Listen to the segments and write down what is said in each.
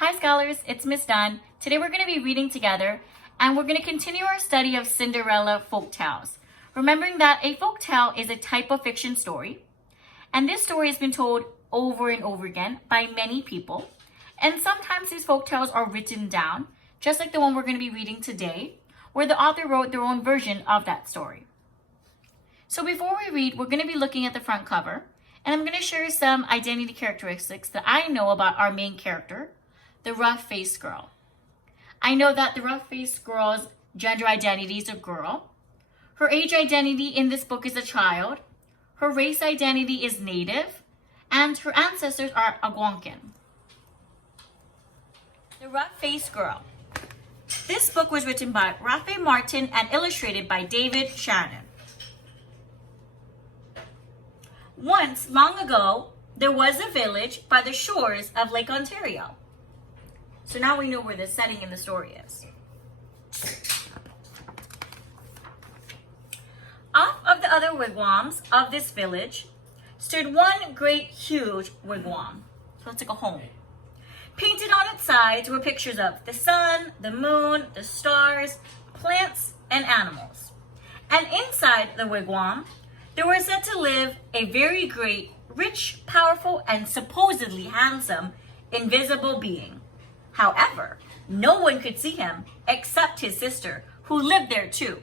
Hi scholars, it's Miss Dunn. Today we're going to be reading together and we're going to continue our study of Cinderella folktales. Remembering that a folktale is a type of fiction story, and this story has been told over and over again by many people, and sometimes these folktales are written down, just like the one we're going to be reading today, where the author wrote their own version of that story. So before we read, we're going to be looking at the front cover, and I'm going to share some identity characteristics that I know about our main character, the rough-faced girl. I know that the rough-faced girl's gender identity is a girl. Her age identity in this book is a child. Her race identity is native. And her ancestors are Algonquin. The rough-faced girl. This book was written by Raphael Martin and illustrated by David Shannon. Once, long ago, there was a village by the shores of Lake Ontario. So now we know where the setting in the story is. Off of the other wigwams of this village stood one great huge wigwam. So it's like a home. Painted on its sides were pictures of the sun, the moon, the stars, plants, and animals. And inside the wigwam, there was said to live a very great, rich, powerful, and supposedly handsome, invisible being. However, no one could see him except his sister, who lived there too.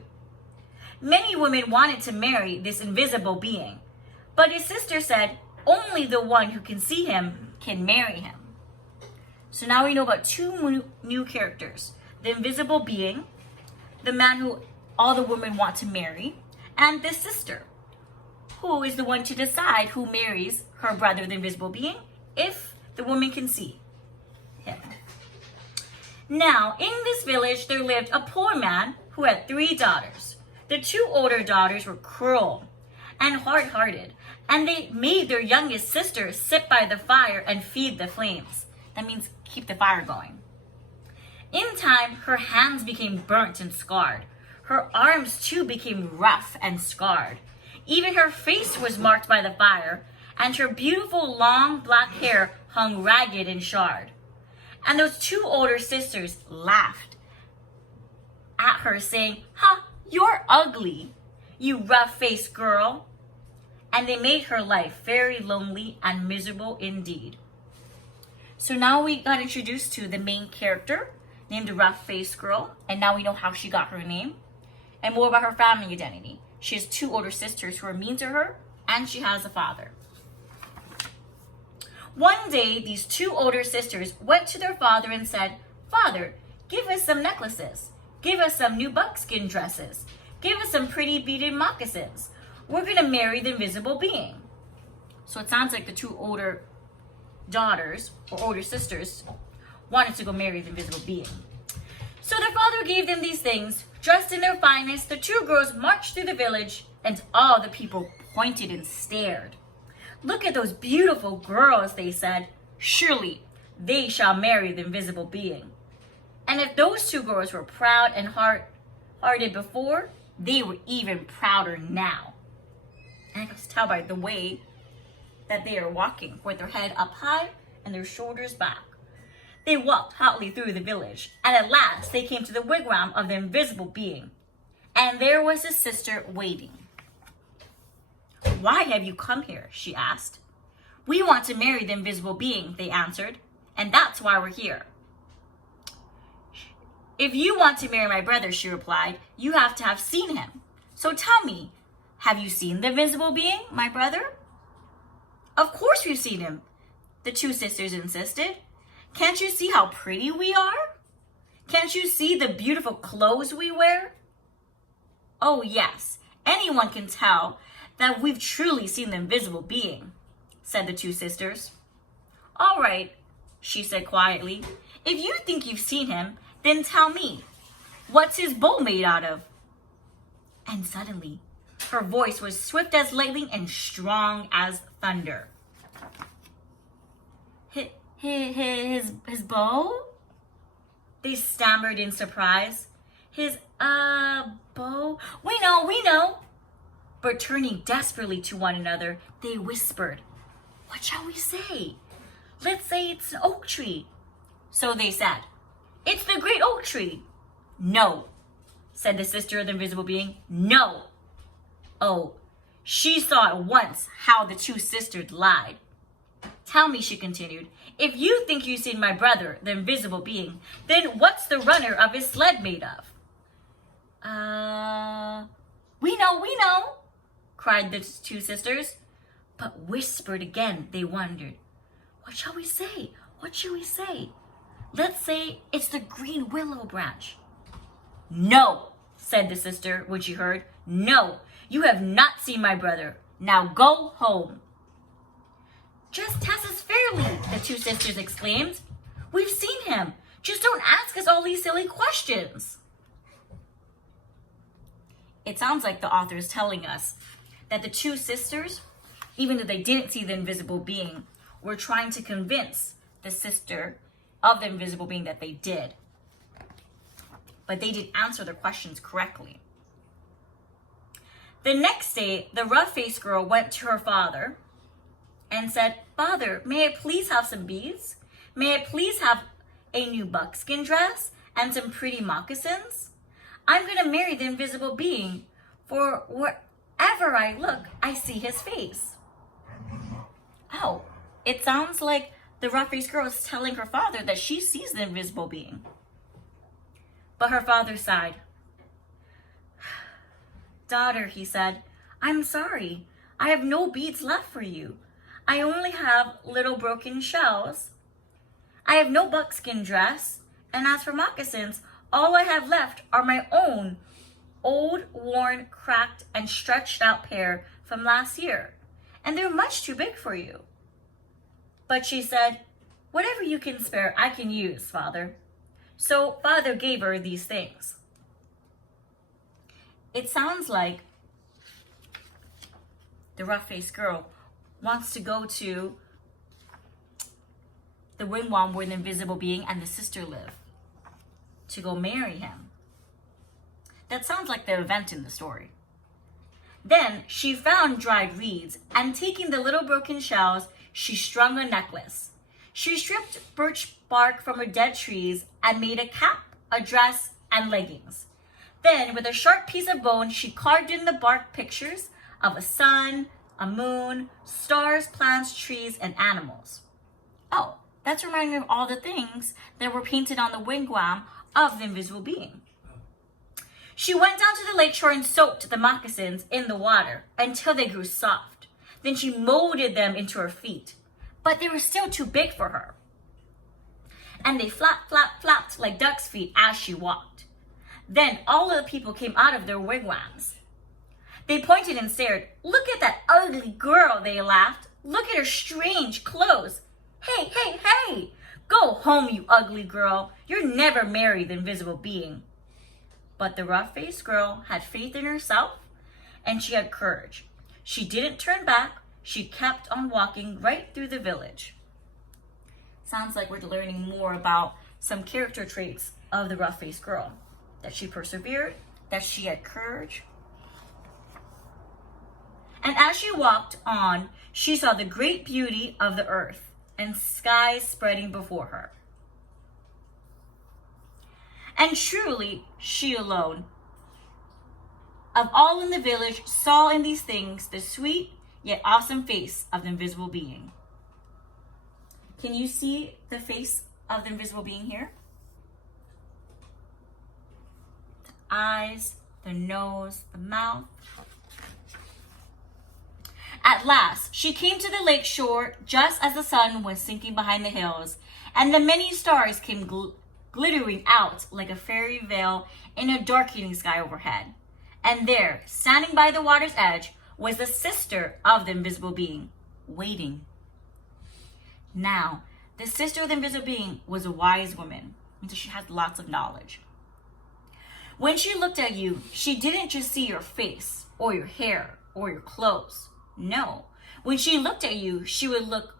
Many women wanted to marry this invisible being, but his sister said only the one who can see him can marry him. So now we know about two new characters: the invisible being, the man who all the women want to marry, and the sister, who is the one to decide who marries her brother, the invisible being, if the woman can see him. Now, in this village, there lived a poor man who had 3 daughters. The 2 older daughters were cruel and hard-hearted, and they made their youngest sister sit by the fire and feed the flames. That means keep the fire going. In time, her hands became burnt and scarred. Her arms, too, became rough and scarred. Even her face was marked by the fire, and her beautiful long black hair hung ragged and charred. And those 2 older sisters laughed at her, saying, "Ha, you're ugly, you rough-faced girl." And they made her life very lonely and miserable indeed. So now we got introduced to the main character, named the rough-faced girl, and now we know how she got her name, and more about her family identity. She has 2 older sisters who are mean to her, and she has a father. One day, these 2 older sisters went to their father and said, "Father, give us some necklaces. Give us some new buckskin dresses. Give us some pretty beaded moccasins. We're going to marry the invisible being." So it sounds like the 2 older daughters, or older sisters, wanted to go marry the invisible being. So their father gave them these things. Dressed in their finest, the 2 girls marched through the village, and all the people pointed and stared. "Look at those beautiful girls," they said. "Surely they shall marry the invisible being." And if those 2 girls were proud and hard-hearted before, they were even prouder now. And I can tell by the way that they are walking, with their head up high and their shoulders back. They walked hotly through the village, and at last they came to the wigwam of the invisible being. And there was his sister waiting. "Why have you come here?" she asked. "We want to marry the invisible being," they answered, "and that's why we're here." "If you want to marry my brother," she replied, "you have to have seen him. So tell me, have you seen the invisible being, my brother?" "Of course we've seen him," the 2 sisters insisted. "Can't you see how pretty we are? Can't you see the beautiful clothes we wear?" "Oh yes, anyone can tell that we've truly seen the invisible being," said the 2 sisters. "All right," she said quietly. "If you think you've seen him, then tell me, what's his bow made out of?" And suddenly, her voice was swift as lightning and strong as thunder. His bow?" they stammered in surprise. "His, bow? We know." But turning desperately to one another, they whispered, "What shall we say? Let's say it's an oak tree. So they said, "It's the great oak tree." "No," said the sister of the invisible being. "No." Oh, she saw at once how the two sisters lied. "Tell me," she continued, "if you think you've seen my brother, the invisible being, then what's the runner of his sled made of?" We know, cried the two sisters. But whispered again, they wondered. What shall we say? What shall we say? Let's say it's the green willow branch. "No," said the sister when she heard. "No, you have not seen my brother. Now go home." "Just test us fairly," the two sisters exclaimed. "We've seen him. Just don't ask us all these silly questions." It sounds like the author is telling us that the two sisters, even though they didn't see the invisible being, were trying to convince the sister of the invisible being that they did. But they didn't answer their questions correctly. The next day, the rough-faced girl went to her father and said, "Father, may I please have some beads? May I please have a new buckskin dress and some pretty moccasins? I'm going to marry the invisible being, for wherever I look, I see his face." Oh, it sounds like the rough-faced girl is telling her father that she sees the invisible being. But her father sighed. "Daughter," he said, "I'm sorry. I have no beads left for you. I only have little broken shells. I have no buckskin dress, and as for moccasins, all I have left are my own old, worn, cracked, and stretched out pair from last year, and they're much too big for you." But she said, "Whatever you can spare, I can use, Father." So Father gave her these things. It sounds like the rough-faced girl wants to go to the wigwam where the invisible being and the sister live, to go marry him. That sounds like the event in the story. Then she found dried reeds, and taking the little broken shells, she strung a necklace. She stripped birch bark from her dead trees and made a cap, a dress, and leggings. Then, with a sharp piece of bone, she carved in the bark pictures of a sun, a moon, stars, plants, trees, and animals. Oh, that's reminding me of all the things that were painted on the wigwam of the invisible being. She went down to the lakeshore and soaked the moccasins in the water until they grew soft. Then she molded them into her feet, but they were still too big for her. And they flapped like duck's feet as she walked. Then all of the people came out of their wigwams. They pointed and stared. "Look at that ugly girl," they laughed. "Look at her strange clothes. Hey! Go home, you ugly girl. You'll never marry the invisible being." But the rough-faced girl had faith in herself, and she had courage. She didn't turn back. She kept on walking right through the village. Sounds like we're learning more about some character traits of the rough-faced girl. That she persevered, that she had courage. And as she walked on, she saw the great beauty of the earth and skies spreading before her. And truly, she alone, of all in the village, saw in these things the sweet yet awesome face of the invisible being. Can you see the face of the invisible being here? The eyes, the nose, the mouth. At last, she came to the lake shore just as the sun was sinking behind the hills, and the many stars came glittering out like a fairy veil in a darkening sky overhead. And there, standing by the water's edge, was the sister of the invisible being, waiting. Now, the sister of the invisible being was a wise woman, and so she had lots of knowledge. When she looked at you, she didn't just see your face, or your hair, or your clothes. No. When she looked at you, she would look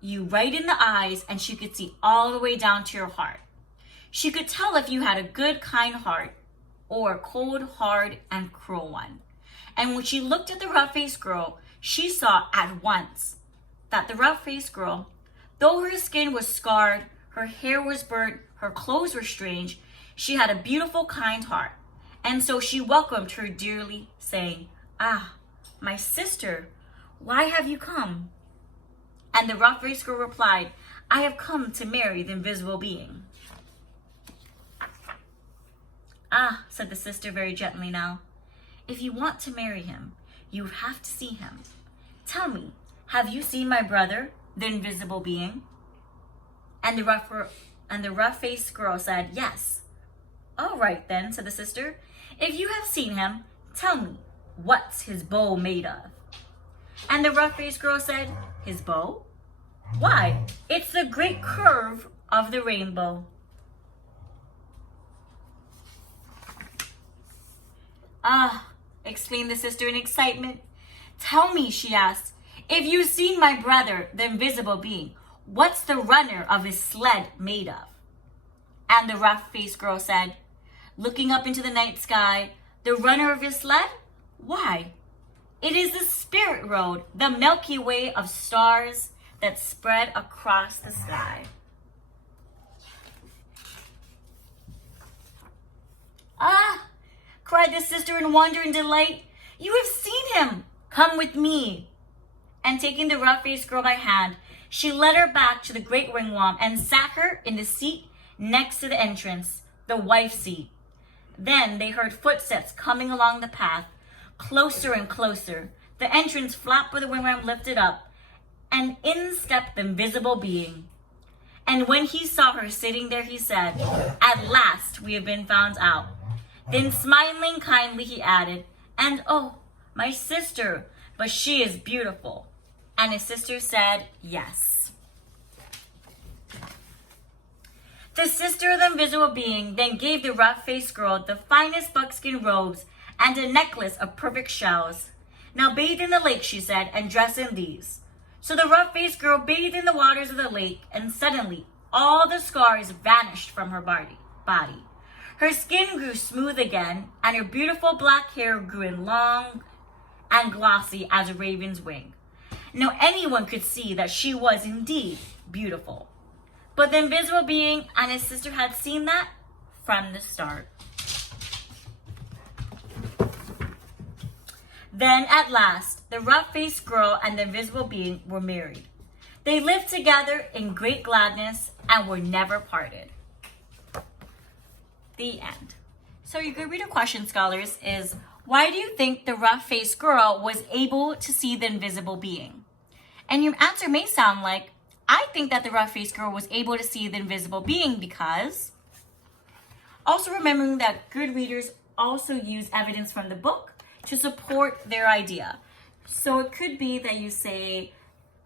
you right in the eyes, and she could see all the way down to your heart. She could tell if you had a good, kind heart, or a cold, hard, and cruel one. And when she looked at the rough-faced girl, she saw at once that the rough-faced girl, though her skin was scarred, Her hair was burnt, her clothes were strange. She had a beautiful, kind heart. And so she welcomed her dearly, saying, "Ah, my sister, why have you come?" And the rough-faced girl replied, "I have come to marry the invisible being." "Ah," said the sister very gently now, "if you want to marry him, you have to see him. Tell me, have you seen my brother, the invisible being?" And the rough-faced girl said, "Yes." "All right then," said the sister. "If you have seen him, tell me, what's his bow made of?" And the rough-faced girl said, "His bow? Why, it's the great curve of the rainbow." "Ah," exclaimed the sister in excitement. "Tell me," she asked, "if you've seen my brother, the invisible being, what's the runner of his sled made of?" And the rough-faced girl said, looking up into the night sky, "The runner of his sled? Why, it is the spirit road, the Milky Way of stars that spread across the sky." "Ah," cried the sister in wonder and delight, "you have seen him! Come with me." And taking the rough-faced girl by hand, she led her back to the great wigwam and sat her in the seat next to the entrance, the wife's seat. Then they heard footsteps coming along the path, closer and closer. The entrance flap of the wigwam lifted up, and in stepped the invisible being. And when he saw her sitting there, he said, "At last we have been found out." Then smiling kindly, he added, "And oh, my sister, but she is beautiful." And his sister said, "Yes." The sister of the invisible being then gave the rough-faced girl the finest buckskin robes and a necklace of perfect shells. "Now bathe in the lake," she said, "and dress in these." So the rough-faced girl bathed in the waters of the lake, and suddenly all the scars vanished from her body. Her skin grew smooth again, and her beautiful black hair grew in long and glossy as a raven's wing. Now anyone could see that she was indeed beautiful. But the invisible being and his sister had seen that from the start. Then at last, the rough-faced girl and the invisible being were married. They lived together in great gladness and were never parted. The end. So your good reader question, scholars, is why do you think the rough-faced girl was able to see the invisible being? And your answer may sound like, I think that the rough-faced girl was able to see the invisible being because... Also remembering that good readers also use evidence from the book to support their idea. So it could be that you say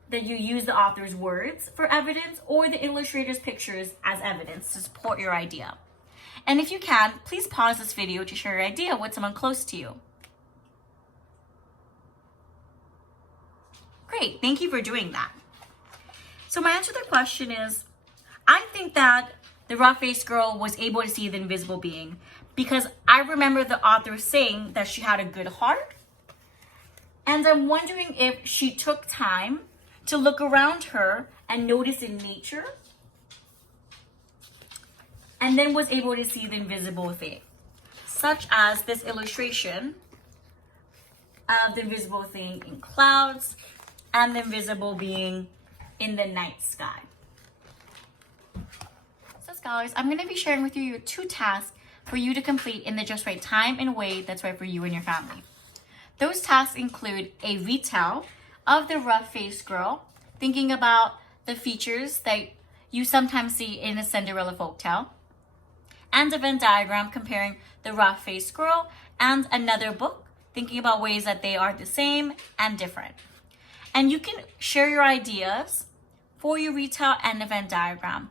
that you use the author's words for evidence or the illustrator's pictures as evidence to support your idea. And if you can, please pause this video to share your idea with someone close to you. Great, thank you for doing that. So my answer to the question is, I think that the rough-faced girl was able to see the invisible being because I remember the author saying that she had a good heart. And I'm wondering if she took time to look around her and notice in nature and then was able to see the invisible thing, such as this illustration of the invisible thing in clouds and the invisible being in the night sky. So scholars, I'm going to be sharing with you your 2 tasks for you to complete in the just right time and way that's right for you and your family. Those tasks include a retell of the rough-faced girl, thinking about the features that you sometimes see in a Cinderella folktale, and a Venn diagram comparing the rough-faced girl and another book, thinking about ways that they are the same and different. And you can share your ideas for your retell and a Venn diagram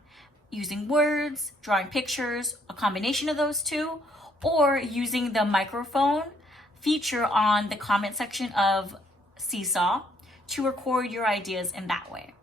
using words, drawing pictures, a combination of those two, or using the microphone feature on the comment section of Seesaw to record your ideas in that way.